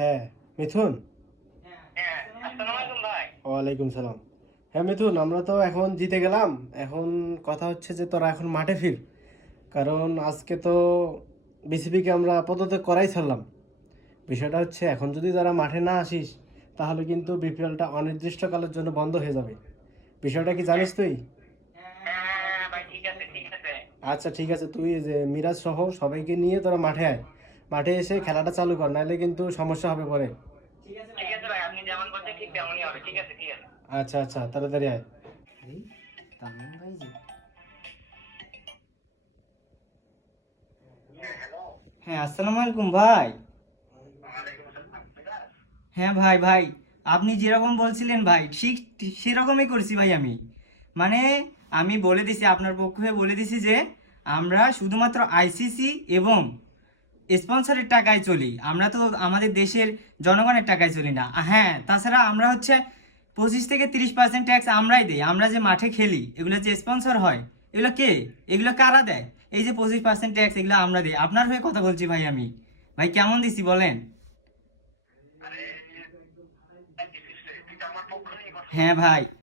হ্যাঁ, মিথুন। হ্যাঁ, আসসালামু আলাইকুম ভাই। ওয়ালাইকুম সালাম। হ্যাঁ মিথুন, আমরা তো এখন জিতে গেলাম। এখন কথা হচ্ছে যে তোরা এখন মাঠে ফির, কারণ আজকে তো বিসিবিকে আমরা পদত্যাগ করাই ছাড়লাম। বিষয়টা হচ্ছে এখন যদি তোরা মাঠে না আসিস, তাহলে কিন্তু বিপিএলটা অনির্দিষ্টকালের জন্য বন্ধ হয়ে যাবে। বিষয়টা কি হ্যাঁ জানিস তুই? হ্যাঁ হ্যাঁ হ্যাঁ, ভাই, ঠিক আছে ঠিক আছে। আচ্ছা ঠিক আছে, তুই যে মিরাজ সহ সবাইকে নিয়ে তোরা মাঠে আয়। মাঠে এসে খেলাটা চালু কর, নাহলে কিন্তু সমস্যা হবে পরে। ঠিক আছে ভাই, আপনি যেমন বলছেন ঠিক তেমনই হবে। ঠিক আছে ঠিক আছে। আচ্ছা আচ্ছা, তাড়াতাড়ি আয়। আরে তামিম ভাই যে। হ্যাঁ, আসসালামু আলাইকুম ভাই। হ্যাঁ ভাই ভাই, আপনি যেরকম বলছিলেন ভাই ঠিক সেরকমই করছি ভাই আমি। মানে আমি বলে দিছি, আপনার পক্ষ হয়ে বলে দিছি যে আমরা শুধুমাত্র আইসিসি এবং স্পন্সরের টাকায় চলি, আমরা তো আমাদের দেশের জনগণের টাকায় চলি না। হ্যাঁ, তাছাড়া আমরা হচ্ছে 25 থেকে 30% ট্যাক্স আমরাই দিই। আমরা যে মাঠে খেলি, এগুলো যে স্পন্সর হয়, এগুলো কে, এগুলো কারা দেয়? এই যে 25% ট্যাক্স, এগুলো আমরা দিই। আপনার হয়ে কথা বলছি ভাই আমি। ভাই কেমন দিছি বলেন? আরে, তুই তো আমার পক্ষ নিয়ে কথা হ্যাঁ বলছিস। ভাই।